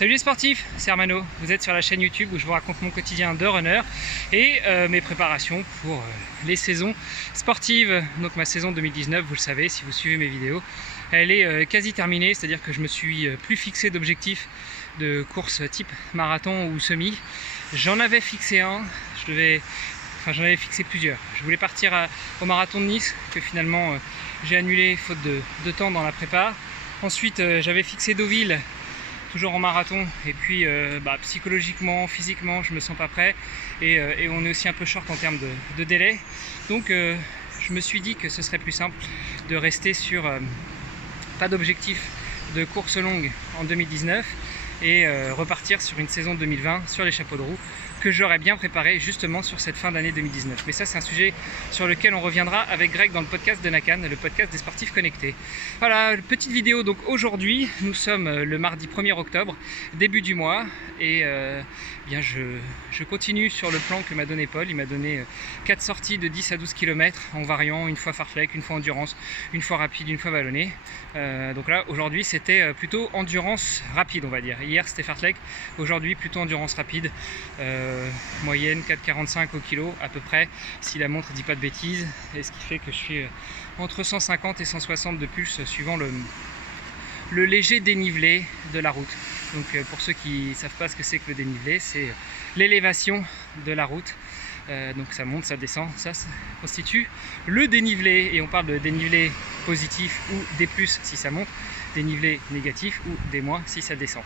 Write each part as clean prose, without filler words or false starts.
Salut les sportifs, c'est Armano, vous êtes sur la chaîne YouTube où je vous raconte mon quotidien de runner et mes préparations pour les saisons sportives. Donc ma saison 2019, vous le savez si vous suivez mes vidéos, elle est quasi terminée, c'est-à-dire que je me suis plus fixé d'objectifs de course type marathon ou semi. J'en avais fixé un, j'en avais fixé plusieurs. Je voulais partir au marathon de Nice, que finalement j'ai annulé faute de temps dans la prépa. Ensuite j'avais fixé Deauville, toujours en marathon, et puis psychologiquement, physiquement, je me sens pas prêt, et on est aussi un peu short en termes de délai. Donc je me suis dit que ce serait plus simple de rester sur pas d'objectif de course longue en 2019 et repartir sur une saison 2020 sur les chapeaux de roue que j'aurais bien préparé justement sur cette fin d'année 2019. Mais ça, c'est un sujet sur lequel on reviendra avec Greg dans le podcast de Nakan, le podcast des sportifs connectés. Voilà, petite vidéo. Donc aujourd'hui, nous sommes le mardi 1er octobre, début du mois, et je continue sur le plan que m'a donné Paul. Il m'a donné 4 sorties de 10 à 12 km en variant, une fois fartlek, une fois endurance, une fois rapide, une fois vallonné. Donc là, aujourd'hui, c'était plutôt endurance rapide, on va dire. Hier, c'était fartlek, aujourd'hui, plutôt endurance rapide. Moyenne 4,45 au kilo à peu près, si la montre ne dit pas de bêtises, et ce qui fait que je suis entre 150 et 160 de pulse suivant le léger dénivelé de la route. Donc pour ceux qui ne savent pas ce que c'est que le dénivelé, c'est l'élévation de la route. Donc ça monte, ça descend, ça constitue le dénivelé, et on parle de dénivelé positif ou D+, si ça monte, dénivelé négatif ou D- si ça descend.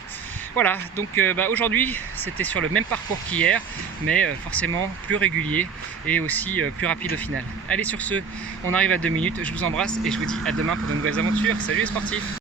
Voilà, donc aujourd'hui c'était sur le même parcours qu'hier, mais forcément plus régulier et aussi plus rapide au final. Allez, sur ce, on arrive à 2 minutes, je vous embrasse et je vous dis à demain pour de nouvelles aventures. Salut les sportifs!